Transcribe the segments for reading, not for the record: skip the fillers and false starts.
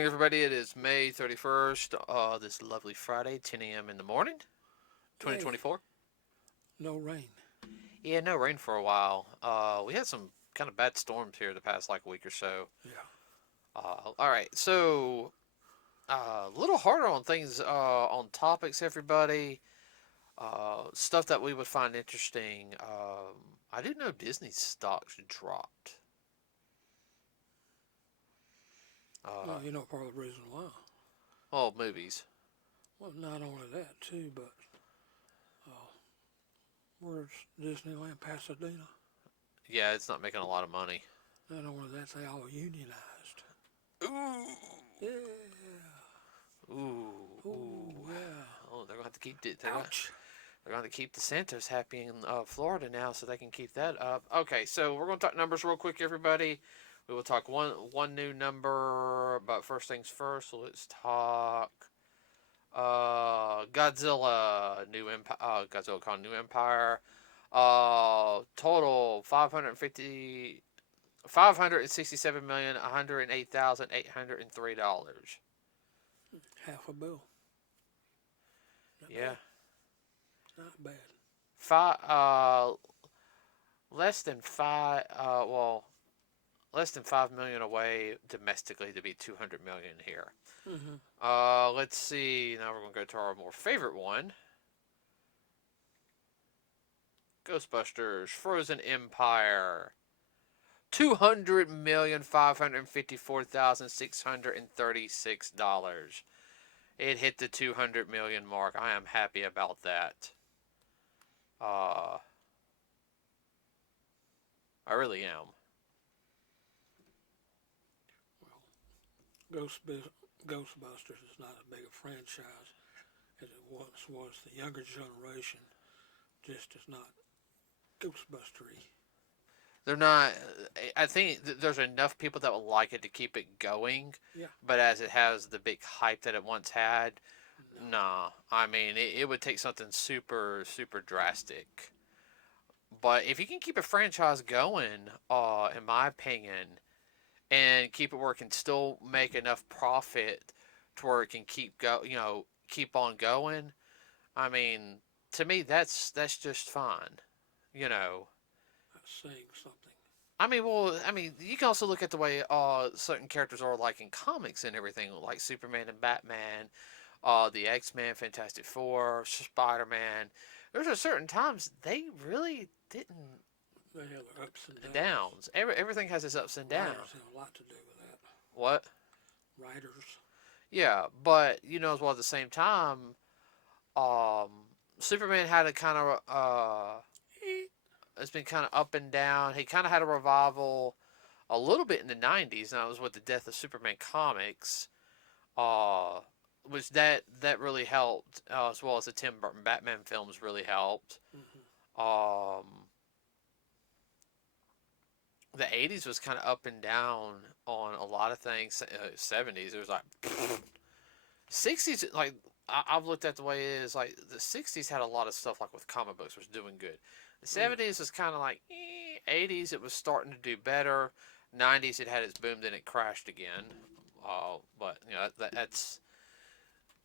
morning, everybody. It is May 31st, this lovely Friday, 10 a.m. in the morning, Yay. 2024. No rain. Yeah, no rain for a while. We had some kind of bad storms here the past like week or so. Yeah. All right, so a little harder on things, on topics, everybody. Stuff that we would find interesting. I didn't know Disney stocks dropped. Well, Uh, part of the reason why. well, movies. Well, not only that, too, but uh, where's Disneyland, Pasadena? Yeah, it's not making a lot of money. Not only that, they all unionized. Ooh, Yeah. ooh, Oh, ooh. yeah. Oh, they're going to have to keep it. Ouch. They're going to keep the Santos happy in Florida now, so they can keep that up. Okay, so we're going to talk numbers real quick, everybody. We will talk one new number, but first things first. So let's talk Godzilla New Empire. Godzilla called New Empire. Total 567,108,803 dollars. Half a bill. Not Yeah, bad. Not bad. five. Less than five. Less than 5 million away domestically to be 200 million here. Mm-hmm. Let's see. Now we're gonna go to our more favorite one, Ghostbusters: Frozen Empire. 200,554,636 dollars. It hit the 200 million mark. I am happy about that. Uh, I really am. Well, Ghostbusters is not as big a franchise as it once was. The younger generation just is not Ghostbustery. They're not. I think there's enough people that will like it to keep it going, Yeah. but as it has the big hype that it once had, No. nah. I mean, it would take something super, super drastic. But if you can keep a franchise going, in my opinion, and keep it where it can still make enough profit to where it can keep on going. I mean, to me, that's just fine. You know, That's saying something. you can also look at the way certain characters are like in comics and everything, like Superman and Batman, the X Men, Fantastic Four, Spider Man. There's a certain times they really didn't They have their ups and downs. downs. Everything has its ups and downs. Writers have a lot to do with that. What? Writers. Yeah, but as well at the same time, um, Superman had a kind of it's been kind of up and down. He kind of had a revival a little bit in the '90s, and that was with the death of Superman comics. Uh, which that really helped, as well as the Tim Burton Batman films really helped. Mm-hmm. Um, the '80s was kind of up and down on a lot of things. '70s, it was like '60s, like I've looked at the way it is. Like the '60s had a lot of stuff like with comic books was doing good. The Oh, yeah. '70s was kind of like '80s. It was starting to do better. '90s it had its boom, then it crashed again. But that's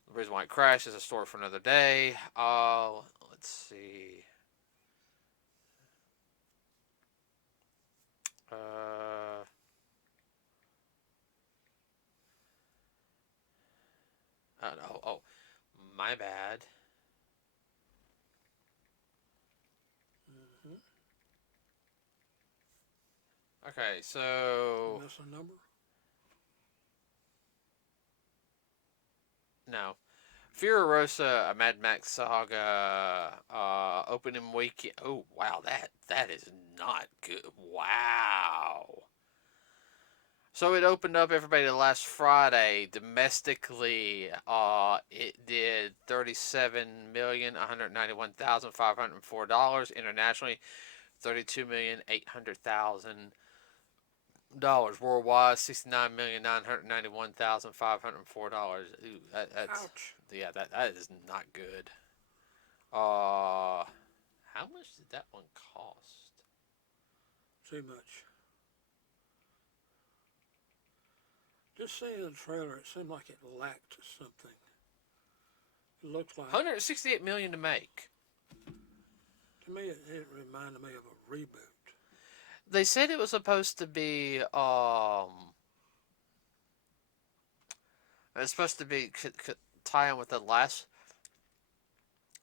the reason why it crashed is a story for another day. Let's see. Uh, I don't know. Oh, my bad. Mm-hmm. Okay, so Miss a number? no. Furiosa, a Mad Max saga, opening weekend. Oh wow, that is not good. Wow. So it opened up everybody last Friday domestically. It did $37,191,504. Internationally, $32,800,000. Worldwide, $69,991,504. Ooh, that's Ouch. yeah, that is not good. How much did that one cost? Too much. Just seeing the trailer, it seemed like it lacked something. It looked like, 168 million to make. to me, it reminded me of a reboot. They said it was supposed to be it's supposed to be tie in with the last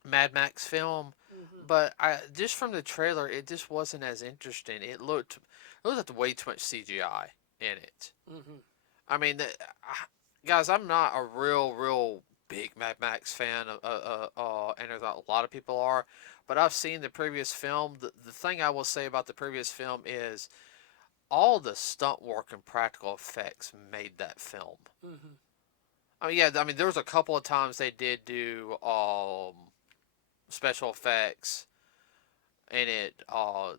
Mad Max film, Mm-hmm. but just from the trailer, it just wasn't as interesting. It looked like way too much CGI in it. Mm-hmm. I mean, guys, I'm not a real big Mad Max fan, and there's a lot of people are, but I've seen the previous film. The thing I will say about the previous film is all the stunt work and practical effects made that film. Mm-hmm. I mean, yeah, I mean, there was a couple of times they did do special effects in it,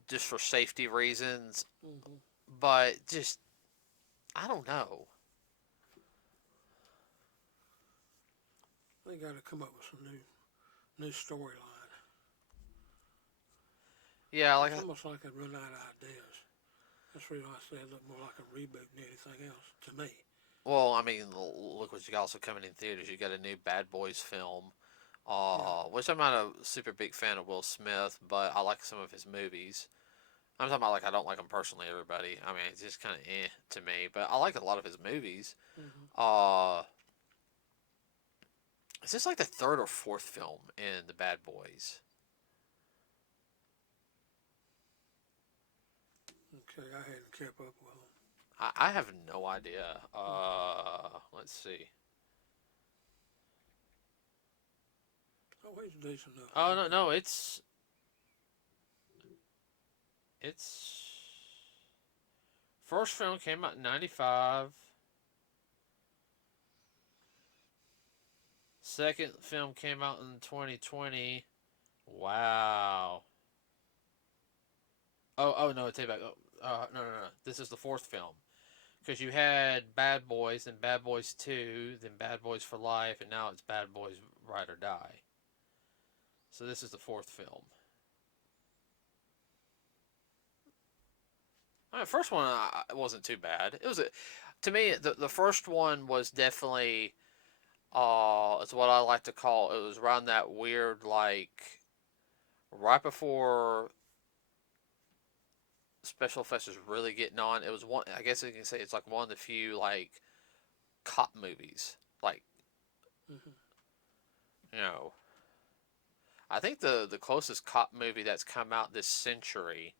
just for safety reasons, Mm-hmm. but just I don't know. They got to come up with some new storyline. Yeah, like It's almost like they've run out of ideas. That's the reason I say it looked more like a reboot than anything else to me. well, I mean, look what you got also coming in theaters. You got a new Bad Boys film, Yeah. which I'm not a super big fan of Will Smith, but I like some of his movies. I'm talking about like I don't like him personally. Everybody, I mean, it's just kind of to me, but I like a lot of his movies. Mm-hmm. Uh, is this like the third or fourth film in the Bad Boys? Okay, I hadn't kept up with them. I have no idea. Let's see. Oh, he's decent enough Oh no, looking. no, it's first film came out in '95. Second film came out in 2020. Wow. Oh no, take it back. No. This is the fourth film because you had Bad Boys, then Bad Boys 2, then Bad Boys for Life, and now it's Bad Boys Ride or Die. So this is the fourth film. I mean, the first one wasn't too bad. It was to me the first one was definitely it's what I like to call it was around that weird like right before special effects was really getting on. It was one. I guess you can say it's like one of the few like cop movies. Like Mm-hmm. you know, I think the closest cop movie that's come out this century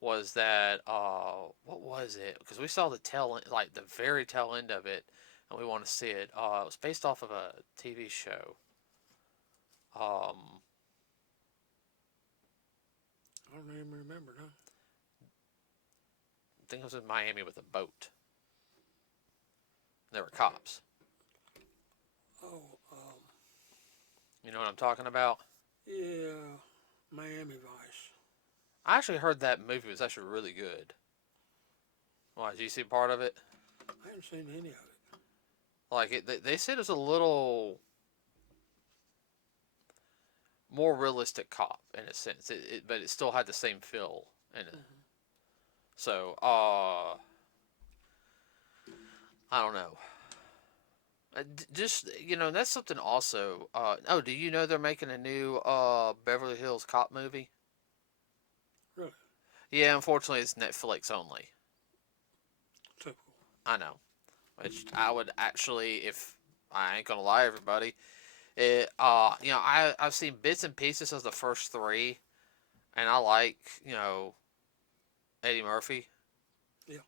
was that what was it? Because we saw the tail end, like the very tail end of it, and we want to see it. It was based off of a TV show. Um, I don't even remember now. I think it was in Miami with a boat. There were cops. Oh, You know what I'm talking about? yeah, Miami Vice. I actually heard that movie was actually really good. Why, did you see part of it? I haven't seen any of it. Like they said it was a little more realistic cop in a sense, but it still had the same feel in it. Mm-hmm. So, I don't know. Just that's something also. Oh, do you know they're making a new Beverly Hills Cop movie? Really? Yeah, unfortunately, it's Netflix only. Typical. I know. Which I would actually, if I ain't gonna lie, everybody, I've seen bits and pieces of the first three, and I like Eddie Murphy. Yeah.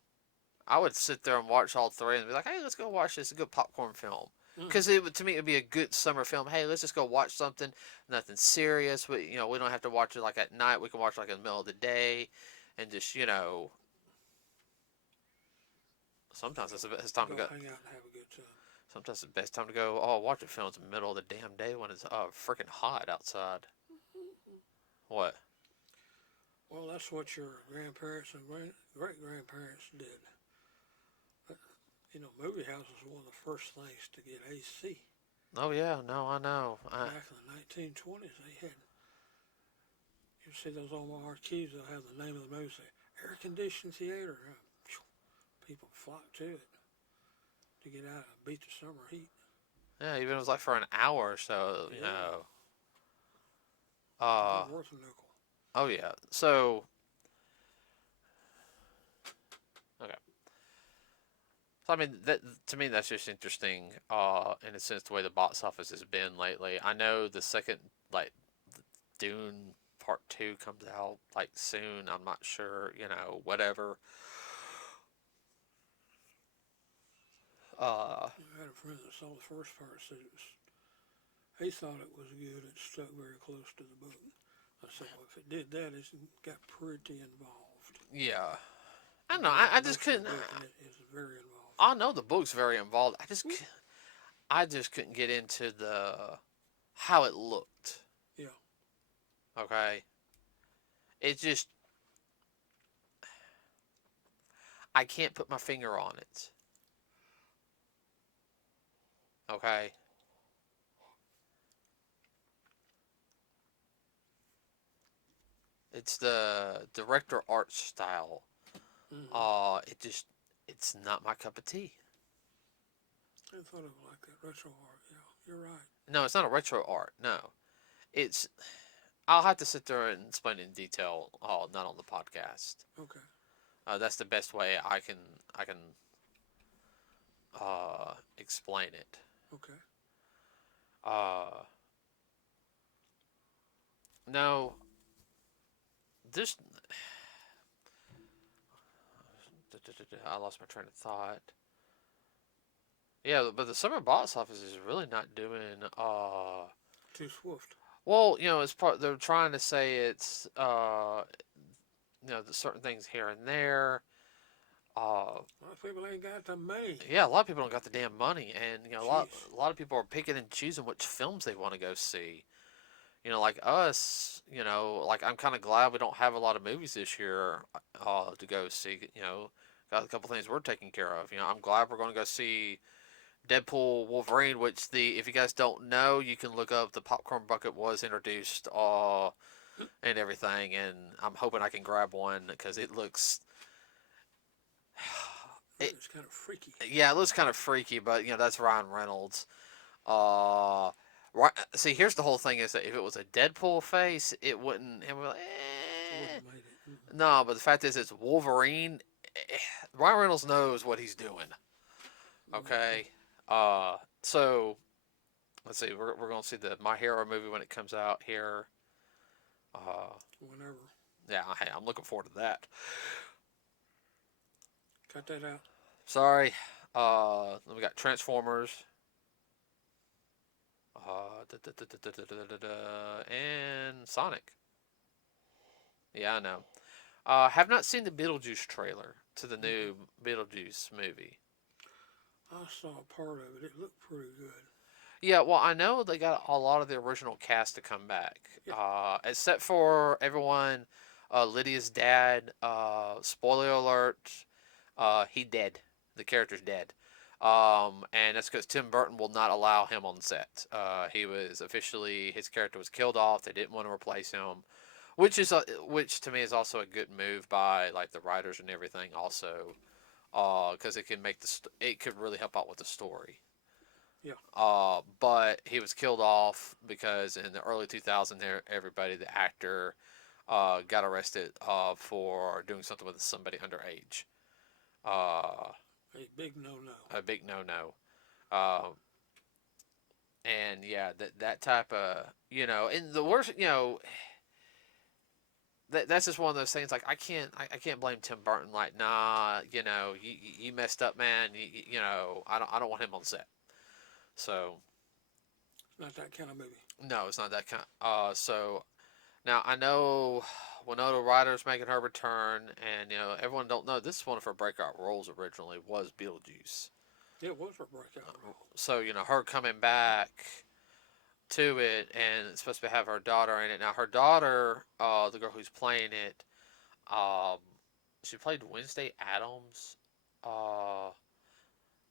I would sit there and watch all three and be like, hey, let's go watch this. A good popcorn film. Mm-hmm. Because to me, it would be a good summer film. Hey, let's just go watch something, nothing serious. We don't have to watch it like at night. We can watch it like in the middle of the day, and just sometimes it's the best time to go. Hang out and have a good time. Sometimes it's the best time to go. Oh, watch a film in the middle of the damn day when it's freaking hot outside. What? Well, that's what your grandparents and great grandparents did. But, movie houses were one of the first things to get AC. Oh yeah, no, I know. Back in the 1920s, they had. You see those on marquees, they'll have the name of the movie, say, air conditioned theater. People flock to it. to get out and beat the summer heat. Yeah, even if it was like for an hour or so, you Yeah. know. Well worth a nickel. Oh yeah. So okay. So I mean, that to me that's just interesting. In a sense, the way the box office has been lately. I know the second like Dune Part Two comes out like soon. I'm not sure. You know, whatever. Uh, I had a friend that saw the first part. Said he thought it was good. It stuck very close to the book. I said, well, if it did that, it's got pretty involved. yeah. I don't know. Read I most just of the couldn't. book, and it is very involved. I know the book's very involved. I just couldn't get into the how it looked. Yeah. Okay. It just I can't put my finger on it. Okay. It's the director art style. Mm-hmm. It's not my cup of tea. I thought of it like that retro art. Yeah, you're right. No, it's not a retro art. No, it's. I'll have to sit there and explain it in detail. Not on the podcast. Okay. That's the best way I can explain it. Okay. Uh, no, this. I lost my train of thought. Yeah, but the summer box office is really not doing. Too swift. Well, you know, it's part. They're trying to say it's. There's certain things here and there. A lot of people ain't got the money. Yeah, a lot of people don't got the damn money, and you know, Jeez. a lot of people are picking and choosing which films they want to go see. You know, like us. You know, like I'm kind of glad we don't have a lot of movies this year to go see. You know, got a couple things we're taking care of. You know, I'm glad we're going to go see Deadpool, Wolverine. Which if you guys don't know, you can look up the popcorn bucket was introduced and everything, and I'm hoping I can grab one because it looks. It's kind of freaky. Yeah, it looks kind of freaky, but you know that's Ryan Reynolds. Uh, right. See, here's the whole thing: is that if it was a Deadpool face, it wouldn't. It would, It wouldn't have made it. Mm-mm. no, but the fact is, it's Wolverine. Ryan Reynolds knows what he's doing. Okay. So let's see. We're gonna see the My Hero movie when it comes out here. Whenever. Yeah, I'm looking forward to that. Cut that out. Sorry. Then we got Transformers. And Sonic. Yeah, I know. Have not seen the Beetlejuice trailer to the new Beetlejuice movie. I saw a part of it. It looked pretty good. Yeah, well, I know they got a lot of the original cast to come back, Yeah. except for everyone. Lydia's dad. Spoiler alert. He dead. The character's dead. And that's because Tim Burton will not allow him on set. He was officially his character was killed off. They didn't want to replace him, which to me is also a good move by like the writers and everything. Also, because it can make it could really help out with the story. Yeah. But he was killed off because in the early 2000s, everybody, the actor, got arrested for doing something with somebody underage. A big no-no. A big no-no. And yeah, that type of and the worst, that's just one of those things. Like I can't blame Tim Burton. Like nah, you messed up, man. I don't want him on set. So It's not that kind of movie. no, it's not that kind. So now I know Winona Ryder's making her return, and everyone don't know this is one of her breakout roles originally was Beetlejuice. It was her breakout role. So her coming back to it, and it's supposed to have her daughter in it. Now her daughter, the girl who's playing it, um, she played Wednesday Addams,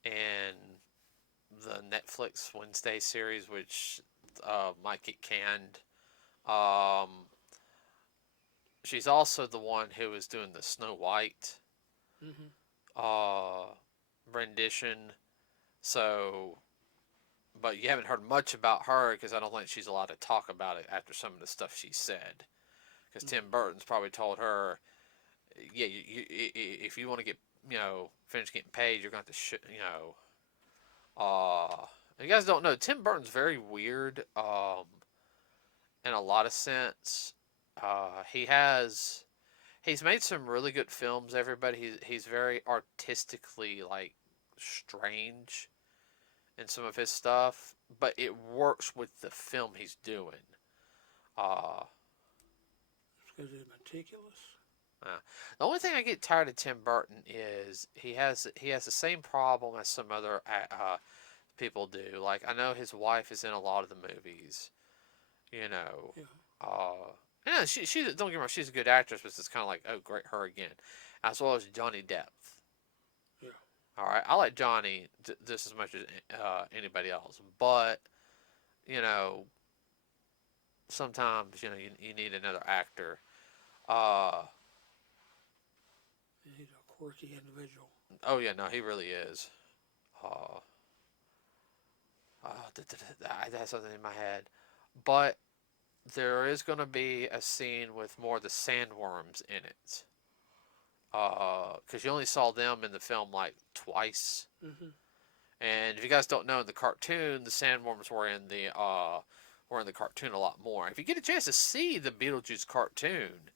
in the Netflix Wednesday series, which might get canned. Um, she's also the one who was doing the Snow White Mm-hmm. uh, rendition. So, but you haven't heard much about her because I don't think she's allowed to talk about it after some of the stuff she said. Because Tim Burton's probably told her, yeah, if you want to get, finish getting paid, you're going to have to, you guys don't know, Tim Burton's very weird, in a lot of sense. He's made some really good films. Everybody, he's very artistically like strange in some of his stuff, but it works with the film he's doing. Uh, Because he's meticulous. the only thing I get tired of Tim Burton is he has the same problem as some other people do. Like I know his wife is in a lot of the movies. You know, Yeah. she don't get me wrong, she's a good actress, but it's kind of like, oh great, her again, as well as Johnny Depp. Yeah. All right, I like Johnny just as much as anybody else, but you know sometimes you need another actor. Uh, He's a quirky individual. oh yeah, no, he really is. Uh, I had something in my head, but there is going to be a scene with more of the sandworms in it. Because you only saw them in the film like twice. Mm-hmm. And if you guys don't know, in the cartoon, the sandworms were in the cartoon a lot more. If you get a chance to see the Beetlejuice cartoon,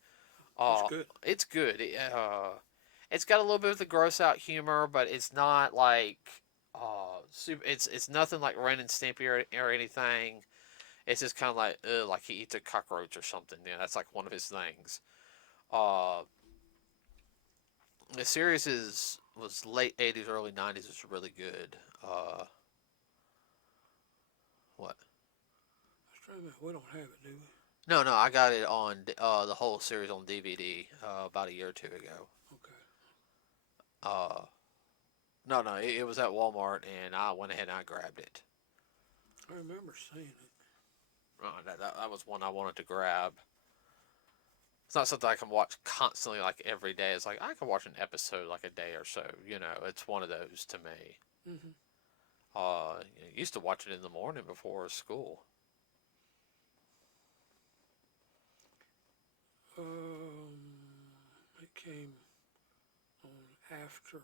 It's good. it's good. It's got a little bit of the gross out humor, but it's not like super. It's nothing like Ren and Stimpy or anything. It's just kind of like he eats a cockroach or something. Yeah, that's like one of his things. Uh, the series was late '80s, early '90s. It's really good. What? I was trying to remember. We don't have it, do we? No, I got it on the whole series on DVD about a year or two ago. Okay. Uh, no, it was at Walmart, and I went ahead and I grabbed it. I remember seeing it. That was one I wanted to grab. It's not something I can watch constantly, like every day. It's like I can watch an episode like a day or so. It's one of those to me. Mm-hmm. Used to watch it in the morning before school. It came on after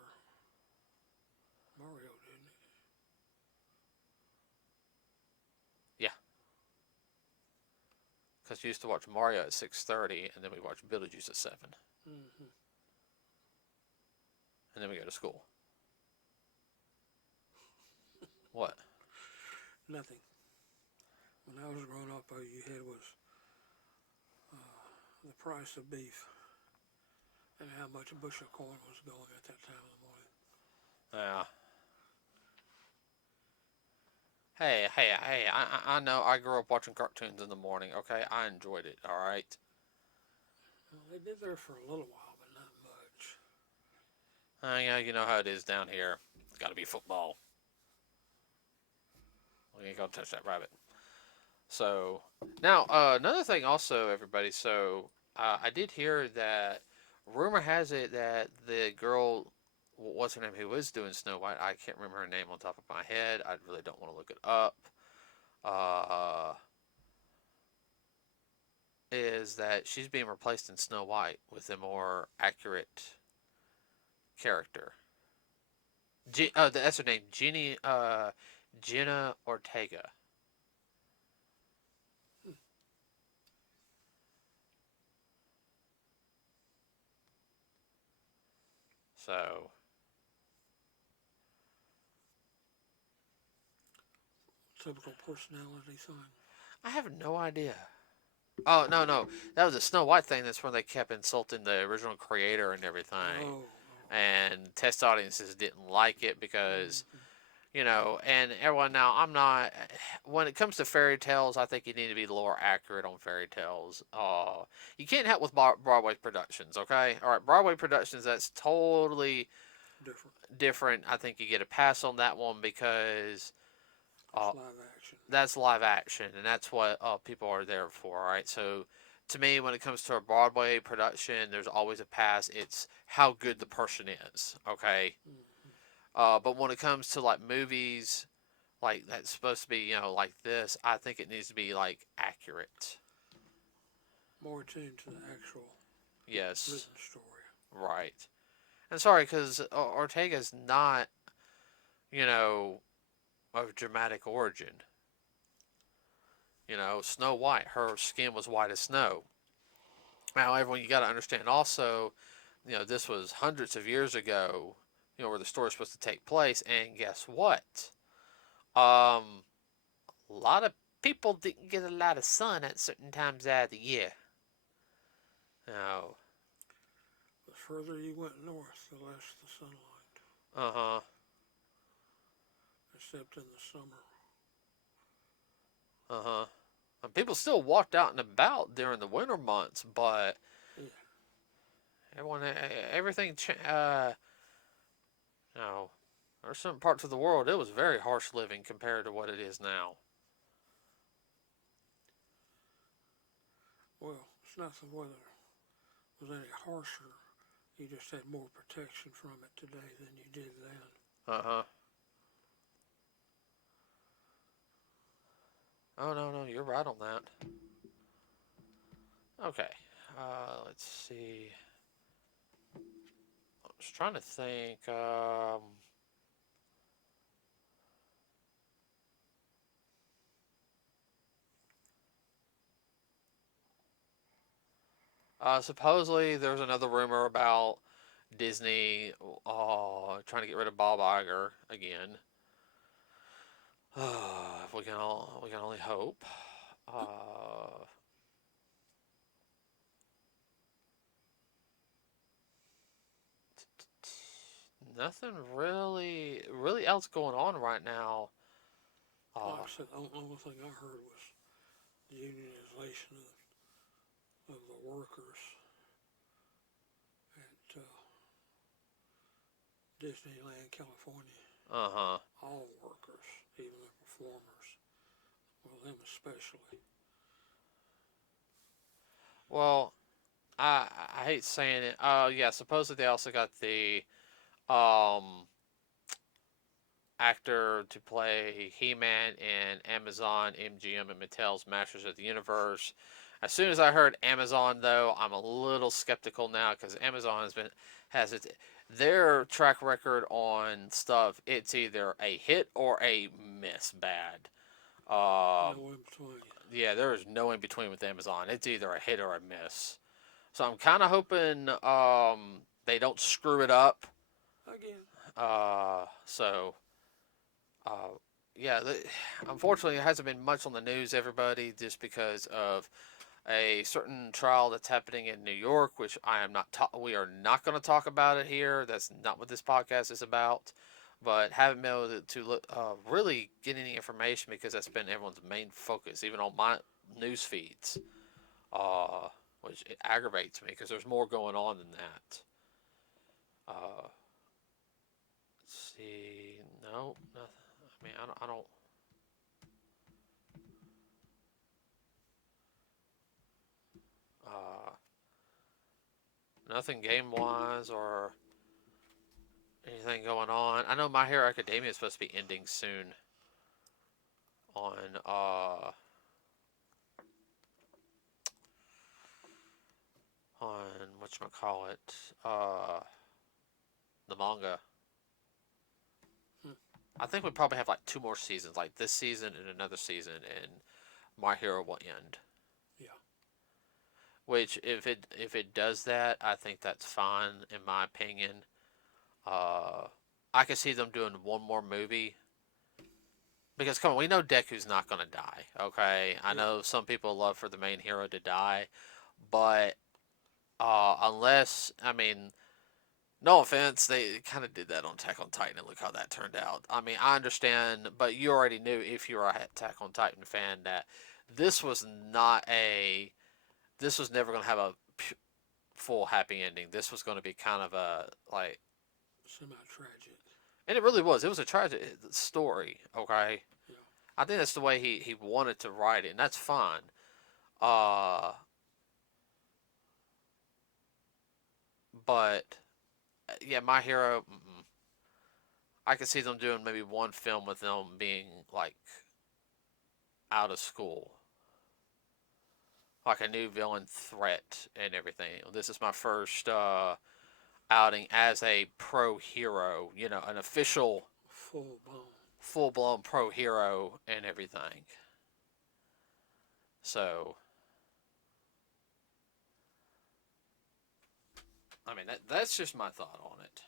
Mario, didn't it? Yeah, because you used to watch Mario at 6:30, and then we watch Beetlejuice at 7, Mm-hmm. and then we go to school. What? Nothing. When I was growing up, all you had was the price of beef and how much a bushel of corn was going at that time of the morning. Yeah. Hey! I know. I grew up watching cartoons in the morning. Okay, I enjoyed it. All right. Well, they did there for a little while, but not much. Yeah, you know how it is down here. It's got to be football. We ain't gonna touch that rabbit. So now another thing, also, everybody. So I did hear that rumor has it that the girl, what's her name, who was doing Snow White, I can't remember her name on top of my head. I really don't want to look it up. Uh, is that she's being replaced in Snow White with a more accurate character. That's her name, Jenna Ortega. Hmm. So Typical personality sign. I have no idea. Oh no, that was a Snow White thing. That's when they kept insulting the original creator and everything, Oh. and test audiences didn't like it because Mm-hmm. and everyone. Now I'm not. When it comes to fairy tales, I think you need to be more accurate on fairy tales. You can't help with Broadway productions. Okay, all right, Broadway productions, that's totally Different. different. I think you get a pass on that one because It's live action. that's live action, and that's what people are there for. All right, so to me, when it comes to a Broadway production, there's always a pass. It's how good the person is. Okay, Mm-hmm. But when it comes to like movies, like that's supposed to be, like this, I think it needs to be like accurate. More attuned to the actual Yes, written story. right. And sorry, because Ortega's not, you know, of dramatic origin. Snow White, her skin was white as snow. Now, everyone, you got to understand also, this was hundreds of years ago, where the story's supposed to take place. And guess what? A lot of people didn't get a lot of sun at certain times out of the year. Now, The further you went north, the less the sunlight, uh huh, except in the summer. uh huh. And people still walked out and about during the winter months, but Yeah. everyone, everything, no, there's some parts of the world it was very harsh living compared to what it is now. Well, it's not the weather was any harsher. You just had more protection from it today than you did then. Uh huh. Oh no, no, you're right on that. Okay. Let's see. I was trying to think. Supposedly there's another rumor about Disney trying to get rid of Bob Iger again. We can only hope. Uh, Nothing really else going on right now. Like Uh, I said, the only thing I heard was the unionization of the workers at Disneyland, California. huh. All workers, even the performers, well, them especially. Well, I hate saying it. Yeah. Supposedly they also got the um actor to play He-Man in Amazon, MGM, and Mattel's Masters of the Universe. As soon as I heard Amazon, though, I'm a little skeptical now because Amazon has its their track record on stuff. It's either a hit or a miss bad. Um, No in between. yeah, there is no in between with Amazon. It's either a hit or a miss. So I'm kind of hoping they don't screw it up. Again, So Uh, yeah, unfortunately, it hasn't been much on the news, everybody, just because of a certain trial that's happening in New York, which I am not. We are not going to talk about it here. That's not what this podcast is about. But haven't been able to look, really get any information because that's been everyone's main focus, even on my news feeds, uh, which it aggravates me because there's more going on than that. Uh, let's see, no, nothing. I mean, I don't. Uh, Nothing game wise or anything going on. I know My Hero Academia is supposed to be ending soon on on whatchamacallit, the manga. hmm, I think we probably have like two more seasons, like this season and another season, and My Hero will end. yeah. Which, if it does that, I think that's fine in my opinion. Uh, I could see them doing one more movie because come on, we know Deku's not gonna die. Okay, I Yeah. know some people love for the main hero to die, but unless I mean, no offense, they kind of did that on Attack on Titan, and look how that turned out. I mean, I understand, but you already knew if you were a Attack on Titan fan that this was not a, this was never gonna have a full happy ending. This was going to be kind of a like, Semi tragic. and it really was. It was a tragic story. Okay, Yeah. I think that's the way he wanted to write it, and that's fine. Uh, but yeah, My Hero. I could see them doing maybe one film with them being like out of school, like a new villain threat and everything. This is my first outing as a pro hero, an official, Full blown. full blown pro hero and everything. So, I mean, that's just my thought on it.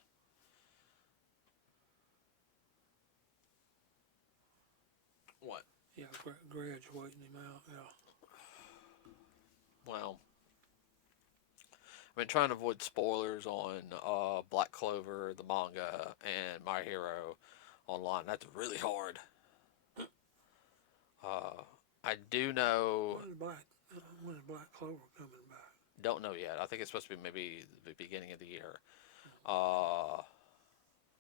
What? Yeah, graduating him out. Yeah. Well, I've been trying to avoid spoilers on Black Clover, the manga, and My Hero online. That's really hard. Uh, I do know. When is Black Clover coming back? Don't know yet. I think it's supposed to be maybe the beginning of the year. Uh,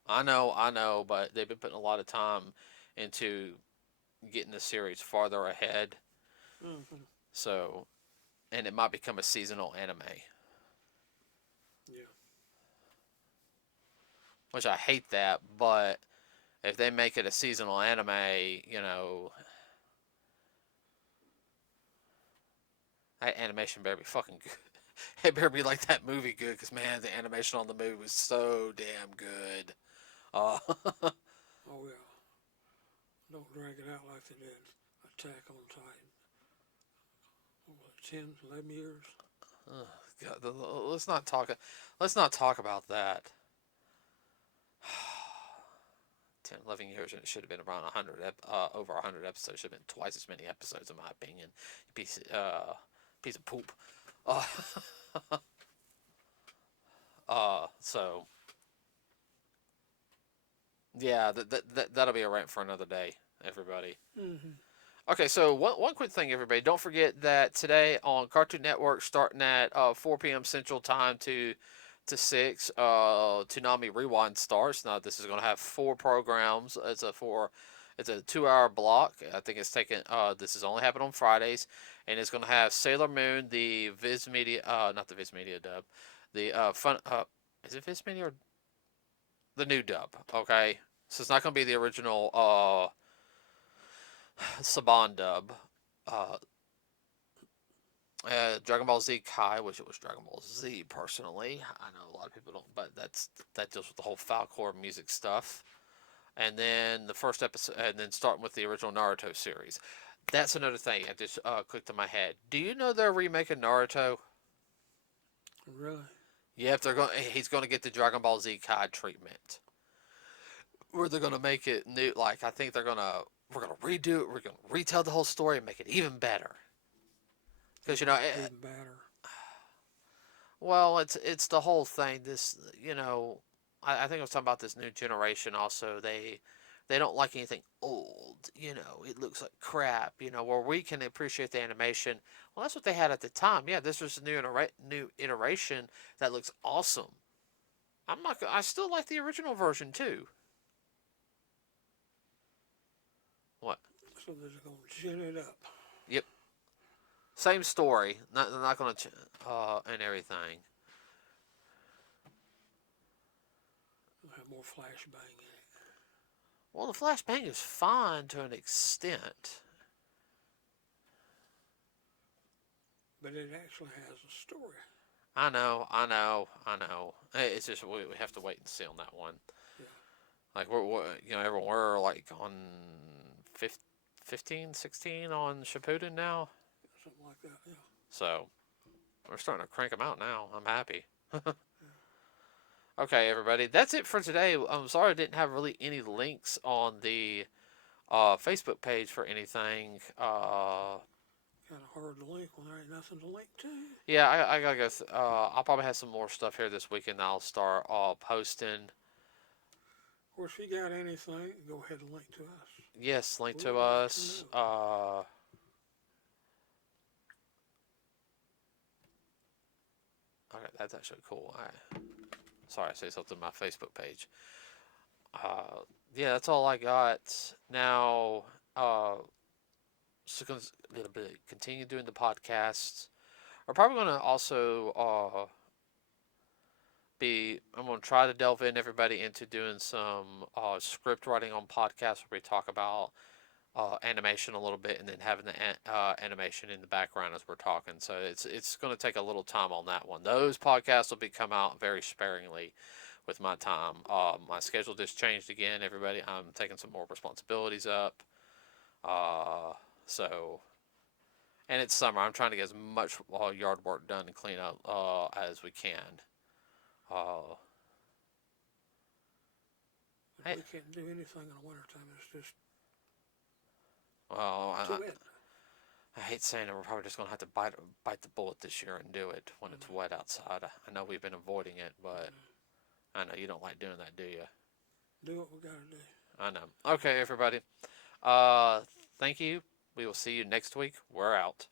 I know, but they've been putting a lot of time into getting the series farther ahead. Mm-hmm. So, and it might become a seasonal anime, Yeah. which I hate that. But if they make it a seasonal anime, that animation better be fucking good. It better be like that movie good, because man, the animation on the movie was so damn good. Uh, Oh yeah. Don't drag it out like they did Attack on Titan. What was it, 10, 11 years? God, let's not talk. Let's not talk about that. 10, 11 years, and it should have been around 100, over 100 episodes. Should have been twice as many episodes, in my opinion. Piece of poop. Uh, so yeah, that'll be a rant for another day, everybody. Mm-hmm. Okay, so one quick thing, everybody. Don't forget that today on Cartoon Network, starting at 4 p.m. Central Time to 6, Toonami Rewind starts. Now, this is going to have 4 programs. It's a 2-hour block. I think it's taken. This is only happening on Fridays, and it's going to have Sailor Moon, the Viz Media, not the Viz Media dub, the fun. Is it Viz Media or the new dub? Okay, so it's not going to be the original Saban dub. Uh, Dragon Ball Z Kai, which it was Dragon Ball Z personally. I know a lot of people don't, but that deals with the whole Falcor music stuff. And then the first episode, and then starting with the original Naruto series. That's another thing that just clicked in my head. Do you know they're remaking Naruto? Really? Yep, he's going to get the Dragon Ball Z Kai treatment. Where they're going to make it new. Like, I think we're going to redo it. We're going to retell the whole story and make it even better. Because even better. Well, it's the whole thing. This, I think I was talking about this new generation. Also, they don't like anything old. It looks like crap. Where we can appreciate the animation. Well, that's what they had at the time. Yeah, this was a new iteration that looks awesome. I still like the original version too. What? So they're going to gin it up. Yep. Same story. They're not going to and everything. They'll have more flashbang in it. Well, the flashbang is fine to an extent. But it actually has a story. I know. It's just we have to wait and see on that one. Yeah. Like everyone, we're like on 15, 16 on Shippuden now. Something like that. Yeah. So we're starting to crank them out now. I'm happy. Okay, everybody, that's it for today. I'm sorry I didn't have really any links on the Facebook page for anything. Kind of hard to link when there ain't nothing to link to. Yeah, I gotta go. I'll probably have some more stuff here this weekend. I'll start posting. Of course, if you got anything, go ahead and link to us. Yes, link to us. Okay, that's actually cool. Sorry, I say something on my Facebook page. Yeah, that's all I got. Now, so continue doing the podcasts. We're probably going to also I'm gonna try to delve in everybody into doing some script writing on podcasts where we talk about animation a little bit, and then having the animation in the background as we're talking. So it's going to take a little time on that one. Those podcasts will be come out very sparingly with my time. My schedule just changed again. Everybody, I'm taking some more responsibilities up. Uh, so and it's summer. I'm trying to get as much yard work done and clean up as we can. Uh, We can't do anything in the wintertime. It's just well, too wet. I hate saying it. We're probably just gonna have to bite the bullet this year and do it when it's wet outside. I know we've been avoiding it, but I know you don't like doing that, do you? Do what we gotta do. I know. Okay, everybody. Uh, thank you. We will see you next week. We're out.